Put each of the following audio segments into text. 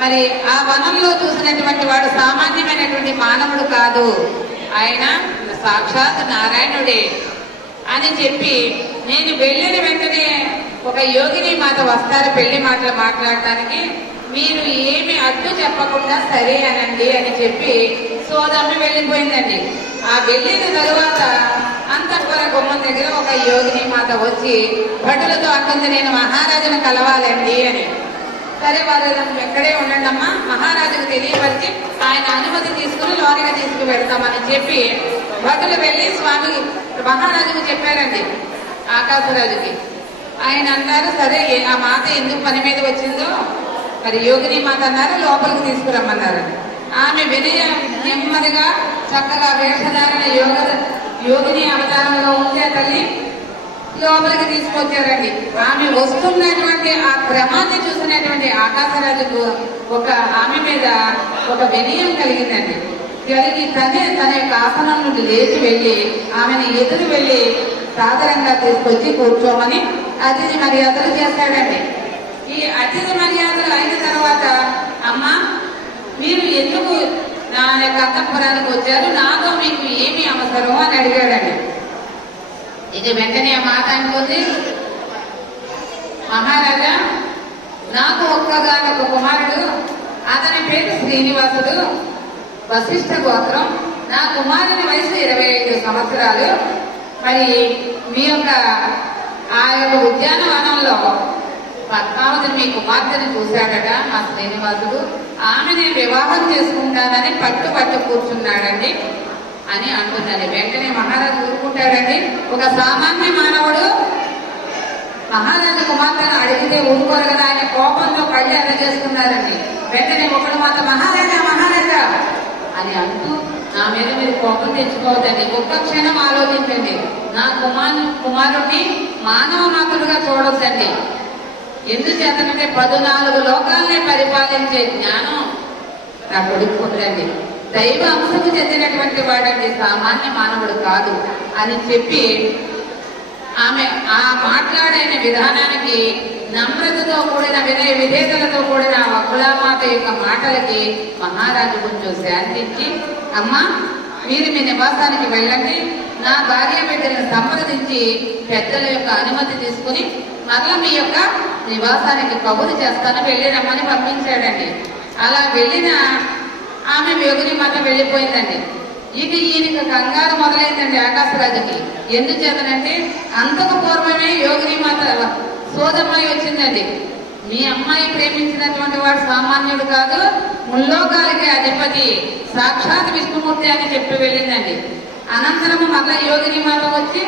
మరి ఆ వనంలో చూసినటువంటి వాడు సామాన్యమైనటువంటి మానవుడు కాదు, ఆయన సాక్షాత్ నారాయణుడే అని చెప్పి, నేను వెళ్ళిన వెంటనే ఒక యోగిని మాత వస్తారు పెళ్లి మాటలు మాట్లాడటానికి, మీరు ఏమి అడ్డు చెప్పకుండా సరే అనండి అని చెప్పి సోదమ్మ వెళ్ళిపోయిందండి. ఆ వెళ్ళిన తరువాత అంతఃపుర గుమ్మం దగ్గర ఒక యోగిని మాత వచ్చి భటులతో అంటుంది, నేను మహారాజును కలవాలండి అని. సరే వాళ్ళు ఎక్కడే ఉండండి అమ్మా, మహారాజుకు తెలియపరిచి ఆయన అనుమతి తీసుకుని లోనికి తీసుకువెళ్తామని చెప్పి భటులు వెళ్ళి స్వామి మహారాజుకు చెప్పారండి, ఆకాశరాజుకి. ఆయన అన్నారు, సరే ఆ మాత ఎందుకు పని మీద వచ్చిందో మరి యోగిని మాత అన్నారు, లోపలికి తీసుకురమ్మన్నారు. ఆమె వినయ నెమ్మదిగా చక్కగా వేషధారణ యోగిని అవతారంలో ఉంటే తల్లి లోపలికి తీసుకొచ్చారండి. ఆమె వస్తున్నటువంటి ఆ క్రమాన్ని చూసినటువంటి ఆకాశరాజుకు ఆమె మీద ఒక వినయం కలిగిందండి. కలిగి తన యొక్క ఆసనం నుండి లేచి వెళ్ళి ఆమెను ఎదురు వెళ్ళి సాదరంగా తీసుకొచ్చి కూర్చోమని అతిథి మర్యాదలు చేస్తాడండి. ఈ అతిథి మర్యాదలు అయిన తర్వాత, అమ్మా మీరు ఎందుకు నా యొక్క అంతఃపురానికి వచ్చారు, నాతో మీకు ఏమి అవసరం అని అడిగాడండి. ఇక వెంటనే ఆ మాట అనుకుంది, మహారాజా నాకు ఒక్కగానొక కుమారుడు, అతని పేరు శ్రీనివాసుడు, వశిష్ఠ గోత్రం. నా కుమారుని వయసు 25 సంవత్సరాలు. మరి మీ యొక్క ఆ యొక్క ఉద్యానవనంలో పద్మావతిని మీ కుమార్తెని చూశాడట మా శ్రీనివాసుడు, ఆమెని వివాహం చేసుకుంటానని పట్టు కూర్చున్నాడండి అని అంటున్నాడు. వెంటనే మహారాజు ఊరుకుంటాడండి. ఒక సామాన్య మానవుడు మహారాజు కుమార్తెను అడిగితే ఊరుకోరు కదా, ఆయన కోపంలో కళ్ళు ఎర్రజేసుకున్నారండి. వెంటనే ఒకడు మాత్రం మహారాజా మహారాజా అని అంటూ, నా మీద మీరు కోపం తెచ్చుకోవద్దండి, ఒక్క క్షణం ఆలోచించండి, నా కుమారుడిని మానవ మాతృగా చూడొద్దండి. ఎందుచేతనంటే 14 లోకాలనే పరిపాలించే జ్ఞానం నా కొడుకు పొందండి, దైవ అంశకు చెందినటువంటి వాడండి, సామాన్య మానవుడు కాదు అని చెప్పి ఆమె ఆ మాట్లాడిన విధానానికి, నమ్రతతో కూడిన వినయ విధేయతలతో కూడిన వకులామాత యొక్క మాటలకి మహారాజు కొంచెం శాంతించి, అమ్మా మీరు మీ నివాసానికి వెళ్ళండి, నా భార్య బిడ్డలను సంప్రదించి పెద్దల యొక్క అనుమతి తీసుకుని మరల మీ యొక్క నివాసానికి కబురు చేస్తాను, వెళ్ళిరమ్మని పంపించాడండి. అలా వెళ్ళిన ఆమె యోగిని మాత వెళ్ళిపోయిందండి. ఇక ఈయనకి కంగారు మొదలైందండి ఆకాశరాజుకి. ఎందుచేతనంటే అంతకు పూర్వమే యోగిని మాత సోదమ్మాయి వచ్చిందండి. మీ అమ్మాయి ప్రేమించినటువంటి వాడు సామాన్యుడు కాదు, ముల్లోకాలకి అధిపతి సాక్షాత్ విష్ణుమూర్తి అని చెప్పి వెళ్ళిందండి. అనంతరము మళ్ళా యోగిని మాత వచ్చి,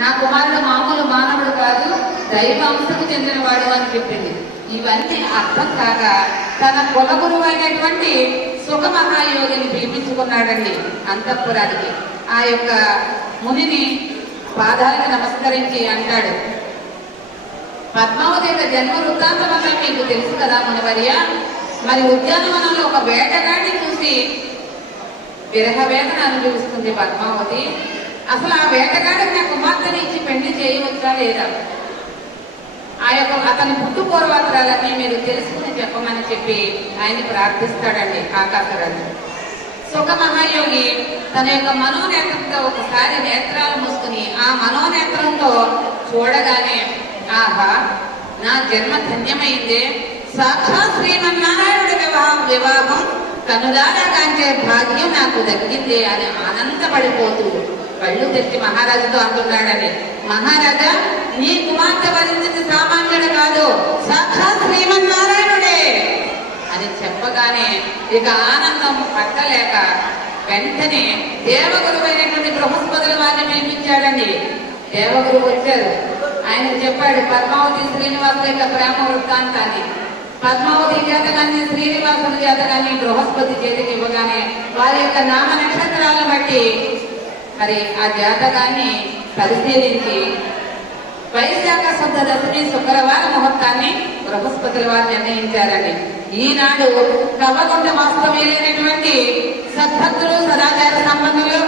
నా కుమారుడు మామూలు మానవుడు కాదు, దైవాంశకు చెందినవాడు అని చెప్పింది. ఇవన్నీ అర్థం కాక తన కులగురువు అయినటువంటి సుఖమహాయోగిని పిలిపించుకున్నాడండి అంతఃపురానికి. ఆ యొక్క మునిని పాదాలకు నమస్కరించి అంటాడు, పద్మావతి యొక్క జన్మ వృత్తాంతం వల్ల మీకు తెలుసు కదా మునివర్య. మరి ఉద్యానవనంలో ఒక వేటగాడిని చూసి విరహ వేదన అనుభవిస్తుంది పద్మావతి. అసలు ఆ వేటగాడికి నా కుమార్తెని ఇచ్చి పెళ్లి చేయవచ్చా లేదా, ఆ యొక్క అతని పుట్టు పూర్వాత్రాలన్నీ మీరు తెలుసుకుని చెప్పమని చెప్పి ఆయన ప్రార్థిస్తాడండి ఆకాశరాజు. సుఖమహాయోగి తన యొక్క మనోనేత్రంతో ఒకసారి నేత్రాలు మూసుకుని ఆ మనోనేత్రంతో చూడగానే, ఆహా నా జన్మ ధన్యమైందే, సాక్షాత్ శ్రీమన్నారాయణుడి వివాహం కనులారా కాంచే భాగ్యం నాకు దక్కింది అని ఆనందపడిపోతూ కళ్ళు తెచ్చి మహారాజుతో అంటున్నాడని, మహారాజా నీ కుమార్తె వరించింది సామాన్యుడు కాదు, సాక్షాత్ శ్రీమన్నారాయణుడే అని చెప్పగానే ఇక ఆనందం పట్టలేక వెంటనే దేవగురువైనటువంటి బృహస్పతుల వారిని పిలిపించాడండి. దేవగురువు వచ్చారు. ఆయన చెప్పాడు పద్మావతి శ్రీనివాసుల యొక్క ప్రేమ వృత్తాంతాన్ని. పద్మావతి జాతకాన్ని శ్రీనివాసుల జాతకాన్ని బృహస్పతి చేతికి ఇవ్వగానే వారి యొక్క నామ నక్షత్రాలను బట్టి మరి ఆ జాతకాన్ని పరిశీలించి వైశాఖ శుద్ధ దశమి శుక్రవార ముహూర్తాన్ని బృహస్పతుల వారు నిర్ణయించారండి. ఈనాడు కవ్వకుంట వాస్తవ్యులైనటువంటి సద్భక్తులు సదాచార సంబంధులు